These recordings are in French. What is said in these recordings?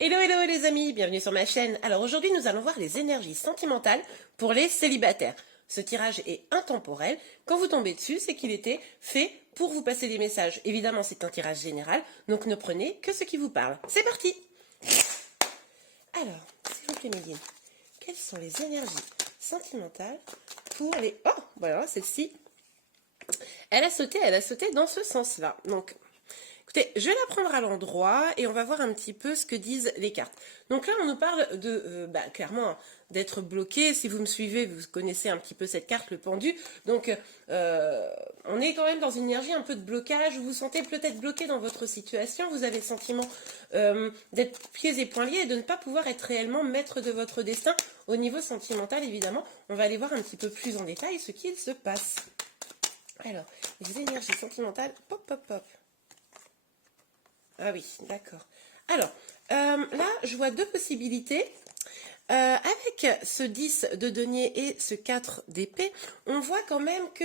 Hello hello les amis, bienvenue sur ma chaîne. Alors aujourd'hui nous allons voir les énergies sentimentales pour les célibataires. Ce tirage est intemporel. Quand vous tombez dessus, c'est qu'il était fait pour vous passer des messages. Évidemment c'est un tirage général, donc ne prenez que ce qui vous parle. C'est parti. Alors, s'il vous plaît Méline, quelles sont les énergies sentimentales pour les... Oh, voilà, celle-ci, elle a sauté dans ce sens-là. Donc... Écoutez, je vais la prendre à l'endroit et on va voir un petit peu ce que disent les cartes. Donc là, on nous parle de, clairement, d'être bloqué. Si vous me suivez, vous connaissez un petit peu cette carte, le pendu. Donc, on est quand même dans une énergie un peu de blocage. Vous vous sentez peut-être bloqué dans votre situation. Vous avez le sentiment d'être pieds et poings liés et de ne pas pouvoir être réellement maître de votre destin. Au niveau sentimental, évidemment, on va aller voir un petit peu plus en détail ce qu'il se passe. Alors, les énergies sentimentales, pop, pop, pop. Ah oui, d'accord. Alors, là, je vois deux possibilités. Avec ce 10 de denier et ce 4 d'épée, on voit quand même que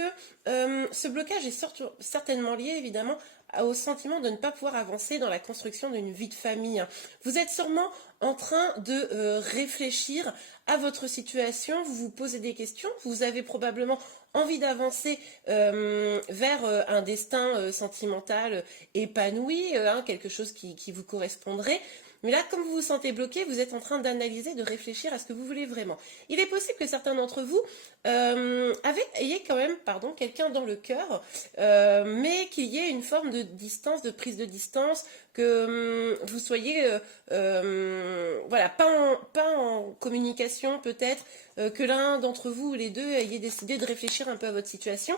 ce blocage est certainement lié, évidemment, au sentiment de ne pas pouvoir avancer dans la construction d'une vie de famille. Vous êtes sûrement en train de réfléchir à votre situation, vous vous posez des questions, vous avez probablement envie d'avancer vers un destin sentimental épanoui, quelque chose qui vous correspondrait. Mais là, comme vous vous sentez bloqué, vous êtes en train d'analyser, de réfléchir à ce que vous voulez vraiment. Il est possible que certains d'entre vous ayez quand même, quelqu'un dans le cœur, mais qu'il y ait une forme de distance, de prise de distance, que vous soyez, voilà, pas en communication peut-être, que l'un d'entre vous ou les deux ayez décidé de réfléchir un peu à votre situation,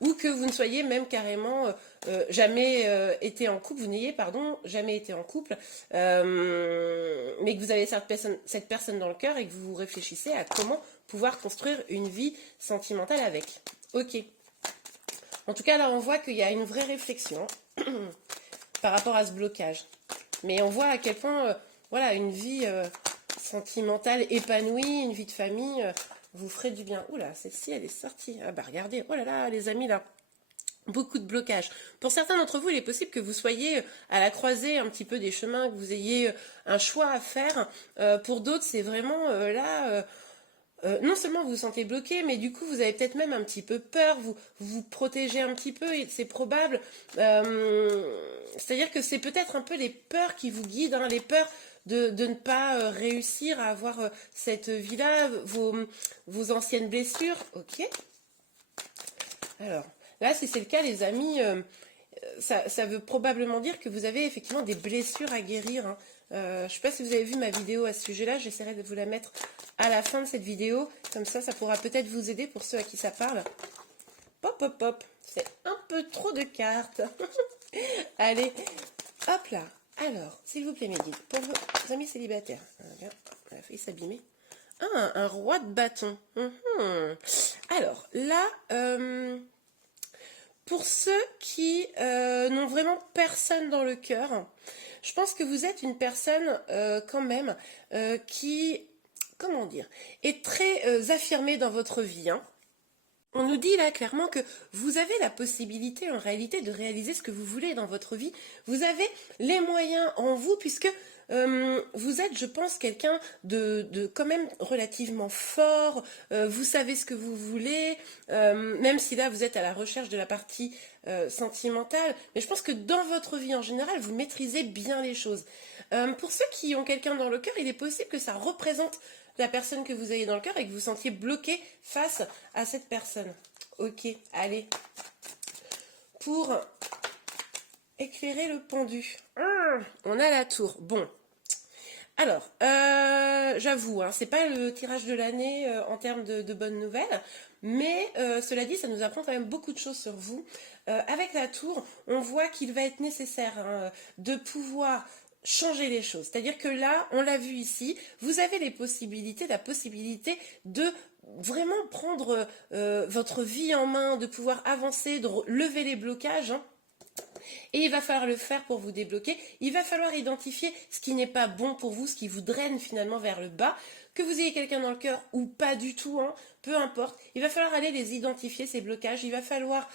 ou que vous ne soyez même carrément jamais été en couple, vous n'ayez, jamais été en couple, mais que vous avez cette personne dans le cœur et que vous réfléchissez à comment pouvoir construire une vie sentimentale avec. Ok. En tout cas, là, on voit qu'il y a une vraie réflexion par rapport à ce blocage. Mais on voit à quel point, voilà, une vie sentimentale épanouie, une vie de famille, vous ferait du bien. Oula, celle-ci, elle est sortie. Ah bah regardez, oh là là, les amis, là. Beaucoup de blocages. Pour certains d'entre vous, il est possible que vous soyez à la croisée un petit peu des chemins, que vous ayez un choix à faire. Pour d'autres, c'est vraiment là... non seulement vous vous sentez bloqué, mais du coup vous avez peut-être même un petit peu peur, vous vous protégez un petit peu, et c'est probable. C'est-à-dire que c'est peut-être un peu les peurs qui vous guident, hein, les peurs de ne pas réussir à avoir cette vie-là, vos anciennes blessures. Ok. Alors, là, si c'est le cas, les amis, ça veut probablement dire que vous avez effectivement des blessures à guérir, hein. Je ne sais pas si vous avez vu ma vidéo à ce sujet-là, j'essaierai de vous la mettre à la fin de cette vidéo. Comme ça pourra peut-être vous aider pour ceux à qui ça parle. Pop, pop, pop. C'est un peu trop de cartes. Allez, hop là. Alors, s'il vous plaît, mes guides, pour vos amis célibataires. Regarde, on a failli s'abîmer. Ah, un roi de bâton. Alors, là... pour ceux qui n'ont vraiment personne dans le cœur, je pense que vous êtes une personne quand même qui, comment dire, est très affirmée dans votre vie, hein. On nous dit là clairement que vous avez la possibilité en réalité de réaliser ce que vous voulez dans votre vie. Vous avez les moyens en vous puisque vous êtes, je pense, quelqu'un de quand même relativement fort. Vous savez ce que vous voulez, même si là vous êtes à la recherche de la partie sentimentale. Mais je pense que dans votre vie en général, vous maîtrisez bien les choses. Pour ceux qui ont quelqu'un dans le cœur, il est possible que ça représente la personne que vous avez dans le cœur et que vous sentiez bloqué face à cette personne. Ok, allez. Pour éclairer le pendu. On a la tour. Bon. Alors, j'avoue, hein, c'est pas le tirage de l'année en termes de bonnes nouvelles, mais cela dit, ça nous apprend quand même beaucoup de choses sur vous. Avec la tour, on voit qu'il va être nécessaire, hein, de pouvoir changer les choses. C'est-à-dire que là, on l'a vu ici, vous avez la possibilité de vraiment prendre votre vie en main, de pouvoir avancer, de lever les blocages, hein. Et il va falloir le faire pour vous débloquer. Il va falloir identifier ce qui n'est pas bon pour vous, ce qui vous draine finalement vers le bas. que vous ayez quelqu'un dans le cœur ou pas du tout, hein, peu importe, il va falloir aller les identifier, ces blocages, il va falloir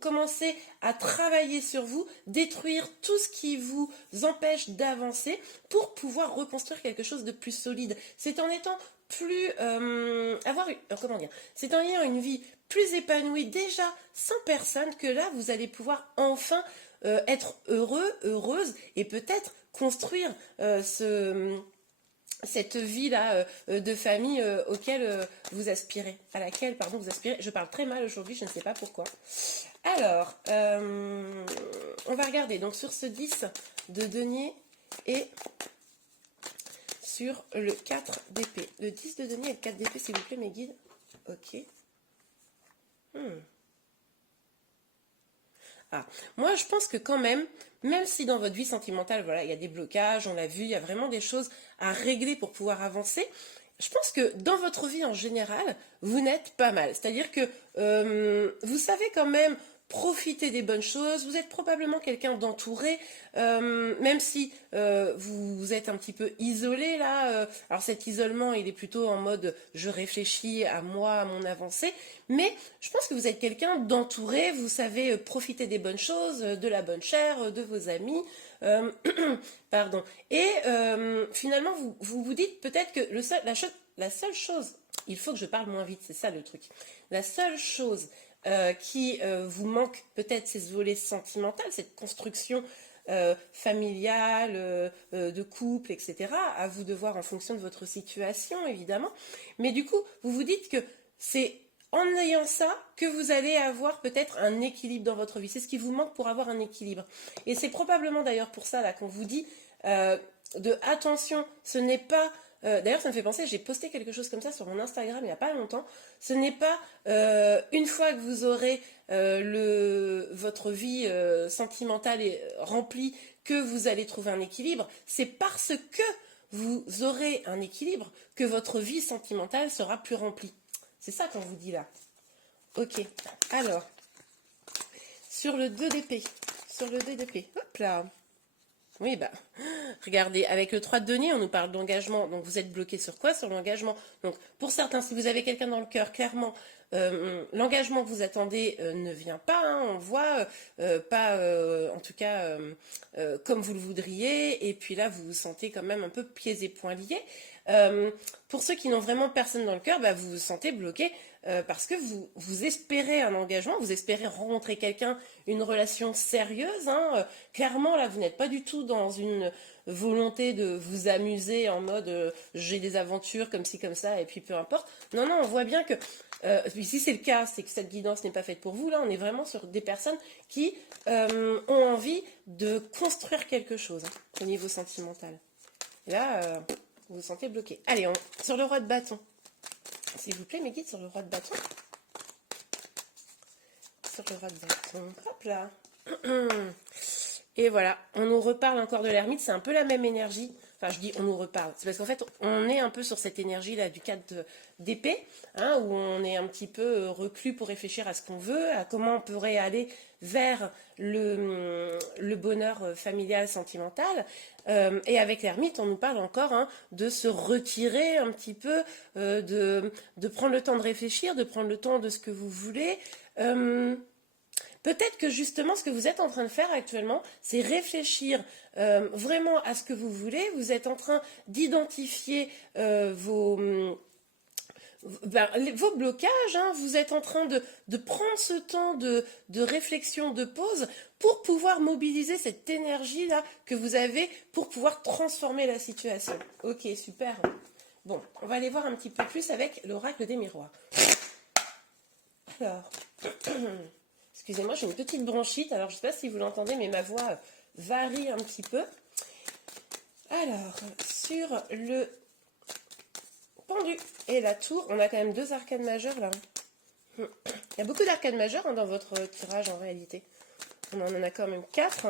commencer à travailler sur vous, détruire tout ce qui vous empêche d'avancer pour pouvoir reconstruire quelque chose de plus solide. C'est en étant plus comment dire, c'est en ayant une vie plus épanouie déjà sans personne que là vous allez pouvoir enfin être heureux, heureuse et peut-être construire cette vie-là de famille vous aspirez, à laquelle pardon, vous aspirez. Je parle très mal aujourd'hui, je ne sais pas pourquoi. Alors, on va regarder donc sur ce 10 de denier et sur le 4 d'épée. Le 10 de denier et le 4 d'épée, s'il vous plaît, mes guides. Ok. Ah, moi, je pense que quand même si dans votre vie sentimentale, voilà, il y a des blocages, on l'a vu, il y a vraiment des choses à régler pour pouvoir avancer, je pense que dans votre vie en général, vous n'êtes pas mal. C'est-à-dire que vous savez quand même profiter des bonnes choses, vous êtes probablement quelqu'un d'entouré, même si vous êtes un petit peu isolé là. Alors cet isolement, il est plutôt en mode je réfléchis à moi, à mon avancée, mais je pense que vous êtes quelqu'un d'entouré, vous savez profiter des bonnes choses, de la bonne chair, de vos amis. Pardon. Et finalement, vous dites peut-être que la seule chose, il faut que je parle moins vite, c'est ça le truc. La seule chose qui vous manque peut-être, c'est ce volet sentimental, cette construction familiale, de couple, etc. À vous de voir en fonction de votre situation, évidemment. Mais du coup, vous vous dites que c'est en ayant ça que vous allez avoir peut-être un équilibre dans votre vie. C'est ce qui vous manque pour avoir un équilibre. Et c'est probablement d'ailleurs pour ça là qu'on vous dit de attention, ce n'est pas... D'ailleurs, ça me fait penser, j'ai posté quelque chose comme ça sur mon Instagram il n'y a pas longtemps. Ce n'est pas une fois que vous aurez votre vie sentimentale remplie que vous allez trouver un équilibre. C'est parce que vous aurez un équilibre que votre vie sentimentale sera plus remplie. C'est ça qu'on vous dit là. Ok, alors, sur le 2 d'épée, hop là. Oui, bah, regardez, avec le 3 de denier, on nous parle d'engagement. Donc, vous êtes bloqué sur quoi? Sur l'engagement. Donc, pour certains, si vous avez quelqu'un dans le cœur, clairement, l'engagement que vous attendez ne vient pas. Hein, on voit pas, en tout cas, comme vous le voudriez. Et puis là, vous vous sentez quand même un peu pieds et poings liés. Pour ceux qui n'ont vraiment personne dans le cœur, bah, vous vous sentez bloqué parce que vous espérez un engagement, vous espérez rencontrer quelqu'un, une relation sérieuse. Hein. Clairement, là, vous n'êtes pas du tout dans une volonté de vous amuser en mode j'ai des aventures comme ci, comme ça, et puis peu importe. Non, non, on voit bien que si c'est le cas, c'est que cette guidance n'est pas faite pour vous. Là, on est vraiment sur des personnes qui ont envie de construire quelque chose hein, au niveau sentimental. Et là, vous vous sentez bloqué. Allez, sur le roi de bâton. S'il vous plaît, mes guides, sur le roi de bâton. Sur le roi de bâton. Hop là. Et voilà, on nous reparle encore de l'ermite. C'est un peu la même énergie. Enfin, je dis on nous reparle. C'est parce qu'en fait, on est un peu sur cette énergie-là du 4 d'épée, hein, où on est un petit peu reclus pour réfléchir à ce qu'on veut, à comment on pourrait aller vers le bonheur familial, sentimental. Et avec l'ermite, on nous parle encore hein, de se retirer un petit peu, de prendre le temps de réfléchir, de prendre le temps de ce que vous voulez. Peut-être que justement ce que vous êtes en train de faire actuellement, c'est réfléchir vraiment à ce que vous voulez. Vous êtes en train d'identifier vos blocages, hein. Vous êtes en train de prendre ce temps de réflexion, de pause, pour pouvoir mobiliser cette énergie-là que vous avez pour pouvoir transformer la situation. Ok, super. Bon, on va aller voir un petit peu plus avec l'oracle des miroirs. Alors, excusez-moi, j'ai une petite bronchite, alors je ne sais pas si vous l'entendez, mais ma voix varie un petit peu. Alors, sur le pendu et la tour, on a quand même 2 arcanes majeures là. Il y a beaucoup d'arcanes majeures hein, dans votre tirage en réalité. On en a quand même 4.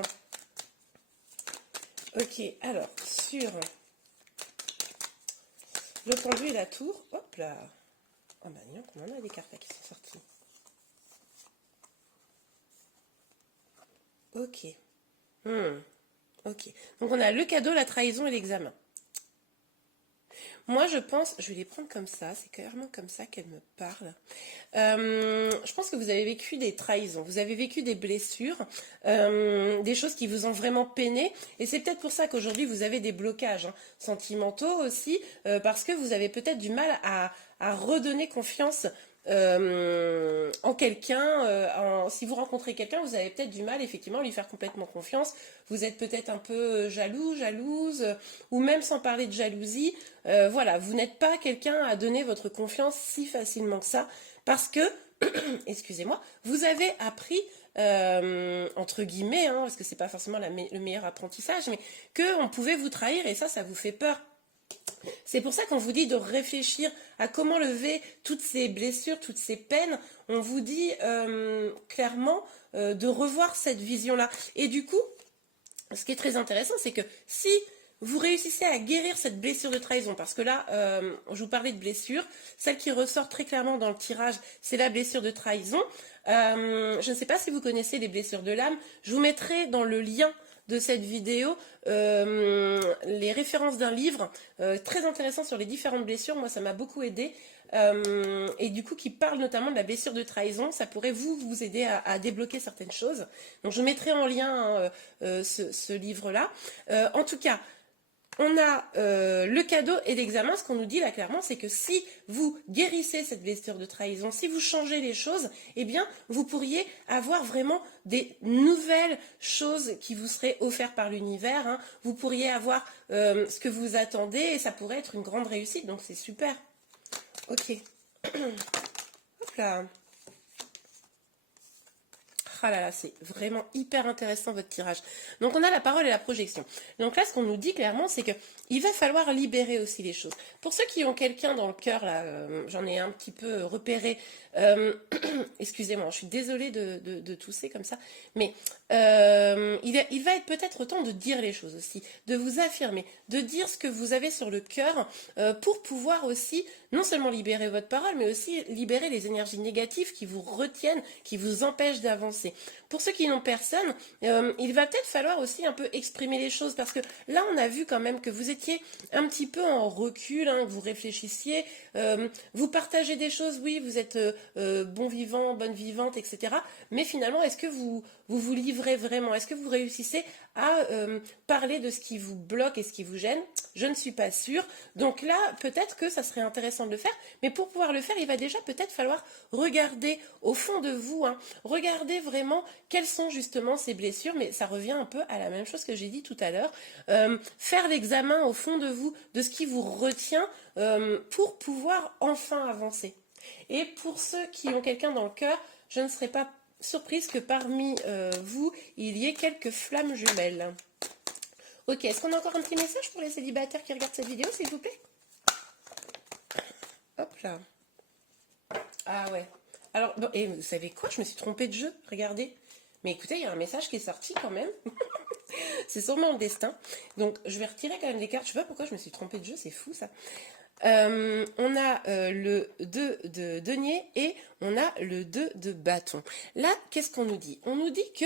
Ok, alors, sur le pendu et la tour, hop là. Ah bah non, on en a des cartes là qui sont sorties. Ok. Ok. Donc on a le cadeau, la trahison et l'examen. Moi, je pense, je vais les prendre comme ça, c'est clairement comme ça qu'elle me parle. Je pense que vous avez vécu des trahisons, vous avez vécu des blessures, des choses qui vous ont vraiment peiné, et c'est peut-être pour ça qu'aujourd'hui vous avez des blocages hein, sentimentaux aussi, parce que vous avez peut-être du mal à redonner confiance en quelqu'un, si vous rencontrez quelqu'un, vous avez peut-être du mal effectivement à lui faire complètement confiance. Vous êtes peut-être un peu jaloux, jalouse, ou même sans parler de jalousie. Voilà, vous n'êtes pas quelqu'un à donner votre confiance si facilement que ça, parce que, excusez-moi, vous avez appris entre guillemets, hein, parce que c'est pas forcément le meilleur apprentissage, mais qu'on pouvait vous trahir et ça vous fait peur. C'est pour ça qu'on vous dit de réfléchir à comment lever toutes ces blessures, toutes ces peines. On vous dit clairement de revoir cette vision-là. Et du coup, ce qui est très intéressant, c'est que si vous réussissez à guérir cette blessure de trahison, parce que là, je vous parlais de blessure, celle qui ressort très clairement dans le tirage, c'est la blessure de trahison. Je ne sais pas si vous connaissez les blessures de l'âme, je vous mettrai dans le lien de cette vidéo les références d'un livre très intéressant sur les différentes blessures. Moi, ça m'a beaucoup aidé. Et du coup, qui parle notamment de la blessure de trahison. Ça pourrait vous aider à débloquer certaines choses. Donc, je mettrai en lien ce livre-là. En tout cas, on a le cadeau et l'examen. Ce qu'on nous dit là clairement, c'est que si vous guérissez cette blessure de trahison, si vous changez les choses, eh bien, vous pourriez avoir vraiment des nouvelles choses qui vous seraient offertes par l'univers. Hein. Vous pourriez avoir ce que vous attendez et ça pourrait être une grande réussite. Donc, c'est super. Ok. Hop là. Ah là là, c'est vraiment hyper intéressant votre tirage. Donc on a la parole et la projection. Donc là, ce qu'on nous dit clairement, c'est que il va falloir libérer aussi les choses. Pour ceux qui ont quelqu'un dans le cœur, là, j'en ai un petit peu repéré. Excusez-moi, je suis désolée de tousser comme ça, mais il va être peut-être temps de dire les choses aussi, de vous affirmer, de dire ce que vous avez sur le cœur pour pouvoir aussi non seulement libérer votre parole, mais aussi libérer les énergies négatives qui vous retiennent, qui vous empêchent d'avancer. Pour ceux qui n'ont personne, il va peut-être falloir aussi un peu exprimer les choses, parce que là, on a vu quand même que vous étiez un petit peu en recul, hein, que vous réfléchissiez, vous partagez des choses, oui, vous êtes bon vivant, bonne vivante, etc. Mais finalement, est-ce que vous livrez vraiment? Est-ce que vous réussissez à parler de ce qui vous bloque et ce qui vous gêne? Je ne suis pas sûre. Donc là, peut-être que ça serait intéressant de le faire. Mais pour pouvoir le faire, il va déjà peut-être falloir regarder au fond de vous. Hein, regarder vraiment quelles sont justement ces blessures. Mais ça revient un peu à la même chose que j'ai dit tout à l'heure. Faire l'examen au fond de vous de ce qui vous retient pour pouvoir enfin avancer. Et pour ceux qui ont quelqu'un dans le cœur, je ne serais pas surprise que parmi vous, il y ait quelques flammes jumelles. Ok, est-ce qu'on a encore un petit message pour les célibataires qui regardent cette vidéo, s'il vous plaît? Hop là. Ah ouais. Alors, bon, et vous savez quoi? Je me suis trompée de jeu, regardez. Mais écoutez, il y a un message qui est sorti quand même. C'est sûrement le destin. Donc, je vais retirer quand même les cartes. Je sais pas pourquoi je me suis trompée de jeu, c'est fou ça. On a le 2 de denier et on a le 2 de bâton. Là, qu'est-ce qu'on nous dit? On nous dit que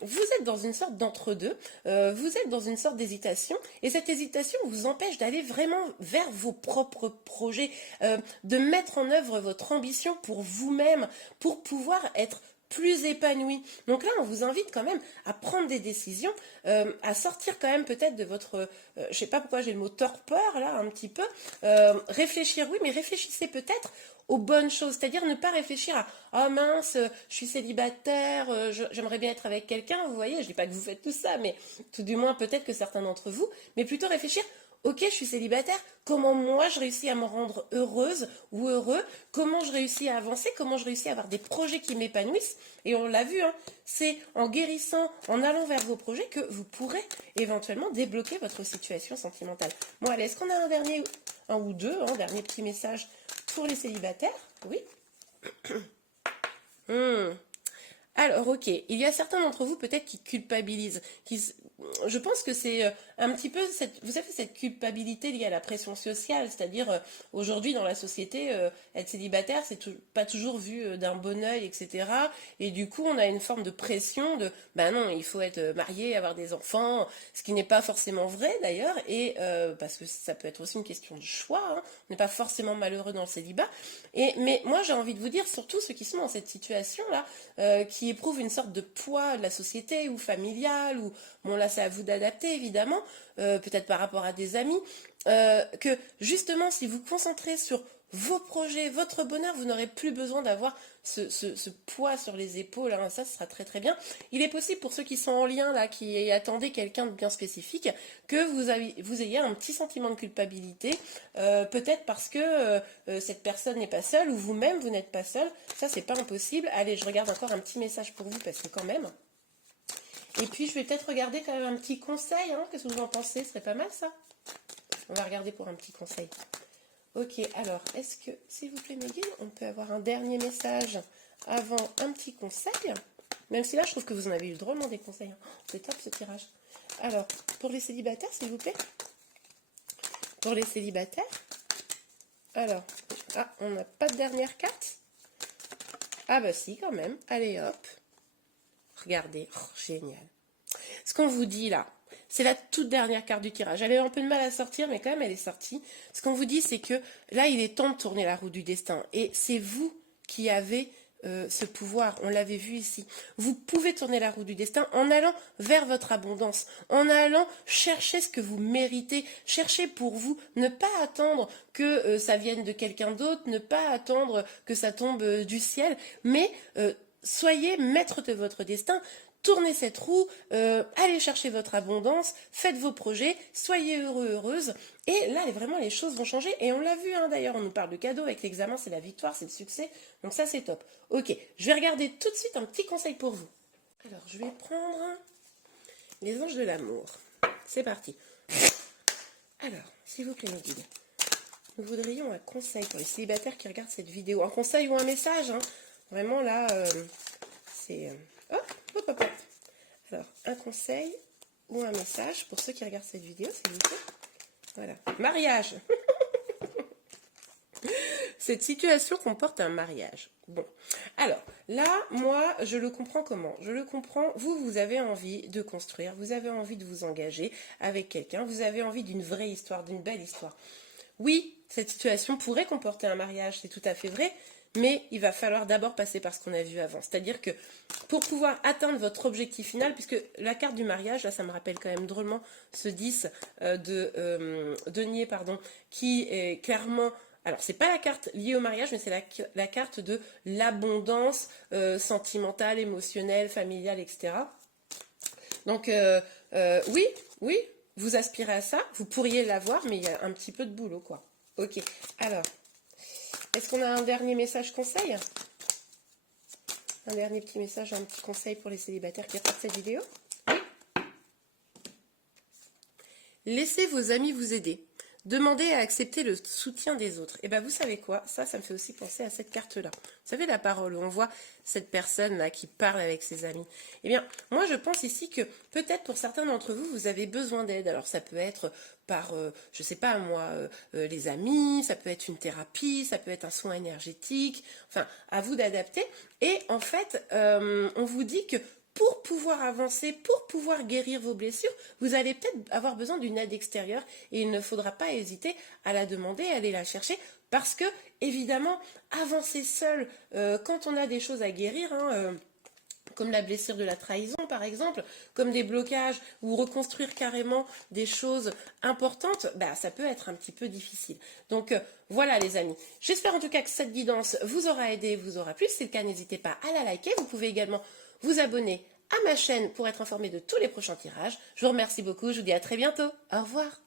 vous êtes dans une sorte d'entre-deux, vous êtes dans une sorte d'hésitation, et cette hésitation vous empêche d'aller vraiment vers vos propres projets, de mettre en œuvre votre ambition pour vous-même, pour pouvoir être plus épanoui. Donc là, on vous invite quand même à prendre des décisions, à sortir quand même peut-être de votre, je sais pas pourquoi j'ai le mot torpeur là, un petit peu, réfléchir, oui, mais réfléchissez peut-être aux bonnes choses, c'est-à-dire ne pas réfléchir à oh mince, je suis célibataire, j'aimerais bien être avec quelqu'un, vous voyez, je dis pas que vous faites tout ça, mais tout du moins peut-être que certains d'entre vous, mais plutôt réfléchir. Ok, je suis célibataire, comment moi je réussis à me rendre heureuse ou heureux, comment je réussis à avancer, comment je réussis à avoir des projets qui m'épanouissent. Et on l'a vu, hein, c'est en guérissant, en allant vers vos projets que vous pourrez éventuellement débloquer votre situation sentimentale. Bon allez, est-ce qu'on a un ou deux, un dernier petit message pour les célibataires? Oui. Alors, ok, il y a certains d'entre vous peut-être qui culpabilisent. Je pense que c'est un petit peu, vous savez, cette culpabilité liée à la pression sociale, c'est-à-dire aujourd'hui dans la société, être célibataire, c'est pas toujours vu d'un bon œil, etc. Et du coup, on a une forme de pression de, ben non, il faut être marié, avoir des enfants, ce qui n'est pas forcément vrai d'ailleurs, et parce que ça peut être aussi une question de choix, hein. On n'est pas forcément malheureux dans le célibat. Mais moi, j'ai envie de vous dire, surtout ceux qui sont dans cette situation-là, qui éprouvent une sorte de poids de la société ou familiale, ou bon là c'est à vous d'adapter évidemment, peut-être par rapport à des amis, que justement si vous concentrez sur vos projets, votre bonheur, vous n'aurez plus besoin d'avoir ce poids sur les épaules, hein, ça ce sera très très bien. Il est possible pour ceux qui sont en lien là, qui attendaient quelqu'un de bien spécifique, que vous ayez un petit sentiment de culpabilité, peut-être parce que cette personne n'est pas seule, ou vous-même vous n'êtes pas seul, ça c'est pas impossible. Allez, je regarde encore un petit message pour vous, parce que quand même. Et puis je vais peut-être regarder quand même un petit conseil, hein, qu'est-ce que vous en pensez, ce serait pas mal ça. On va regarder pour un petit conseil. Ok, alors, est-ce que, s'il vous plaît, mes guides, on peut avoir un dernier message avant un petit conseil? Même si là, je trouve que vous en avez eu drôlement des conseils. Hein. C'est top ce tirage. Alors, pour les célibataires, s'il vous plaît. Pour les célibataires. Alors, ah, on n'a pas de dernière carte? Ah bah si, quand même. Allez, hop. Regardez, oh, génial. Ce qu'on vous dit là, c'est la toute dernière carte du tirage. J'avais un peu de mal à sortir, mais quand même, elle est sortie. Ce qu'on vous dit, c'est que là, il est temps de tourner la roue du destin. Et c'est vous qui avez ce pouvoir. On l'avait vu ici. Vous pouvez tourner la roue du destin en allant vers votre abondance, en allant chercher ce que vous méritez, chercher pour vous, ne pas attendre que ça vienne de quelqu'un d'autre, ne pas attendre que ça tombe du ciel, mais soyez maître de votre destin. Tournez cette roue, allez chercher votre abondance, faites vos projets, soyez heureux, heureuse. Et là, vraiment, les choses vont changer. Et on l'a vu, hein, d'ailleurs, on nous parle de cadeaux avec l'examen, c'est la victoire, c'est le succès. Donc ça, c'est top. Ok, je vais regarder tout de suite un petit conseil pour vous. Alors, je vais prendre les anges de l'amour. C'est parti. Alors, s'il vous plaît, mes guides, nous voudrions un conseil pour les célibataires qui regardent cette vidéo. Un conseil ou un message, hein. Vraiment, là, c'est... Hop, hop, hop, hop. Alors, un conseil ou un message pour ceux qui regardent cette vidéo, s'il vous plaît. Voilà. Mariage. Cette situation comporte un mariage. Bon. Alors, là, moi, je le comprends comment? Je le comprends, vous avez envie de construire, vous avez envie de vous engager avec quelqu'un, vous avez envie d'une vraie histoire, d'une belle histoire. Oui, cette situation pourrait comporter un mariage, c'est tout à fait vrai, mais il va falloir d'abord passer par ce qu'on a vu avant. C'est-à-dire que pour pouvoir atteindre votre objectif final, puisque la carte du mariage, là ça me rappelle quand même drôlement ce 10 de denier, pardon, qui est clairement... Alors, c'est pas la carte liée au mariage, mais c'est la carte de l'abondance sentimentale, émotionnelle, familiale, etc. Donc, oui, vous aspirez à ça, vous pourriez l'avoir, mais il y a un petit peu de boulot, quoi. Ok, alors... Est-ce qu'on a un dernier message conseil? Un dernier petit message, un petit conseil pour les célibataires qui regardent cette vidéo? Oui. Laissez vos amis vous aider. Demandez à accepter le soutien des autres. Et bien, vous savez quoi? Ça me fait aussi penser à cette carte-là. Vous savez, la parole, où on voit cette personne-là qui parle avec ses amis. Eh bien, moi, je pense ici que peut-être pour certains d'entre vous, vous avez besoin d'aide. Alors, ça peut être par, je sais pas moi, les amis, ça peut être une thérapie, ça peut être un soin énergétique. Enfin, à vous d'adapter. Et en fait, on vous dit que pour pouvoir avancer, pour pouvoir guérir vos blessures, vous allez peut-être avoir besoin d'une aide extérieure et il ne faudra pas hésiter à la demander, à aller la chercher parce que, évidemment, avancer seul, quand on a des choses à guérir, hein, comme la blessure de la trahison par exemple, comme des blocages ou reconstruire carrément des choses importantes, bah, ça peut être un petit peu difficile. Donc voilà les amis, j'espère en tout cas que cette guidance vous aura aidé, vous aura plu. Si c'est le cas, n'hésitez pas à la liker, vous pouvez également vous abonner à ma chaîne pour être informé de tous les prochains tirages. Je vous remercie beaucoup, je vous dis à très bientôt, au revoir.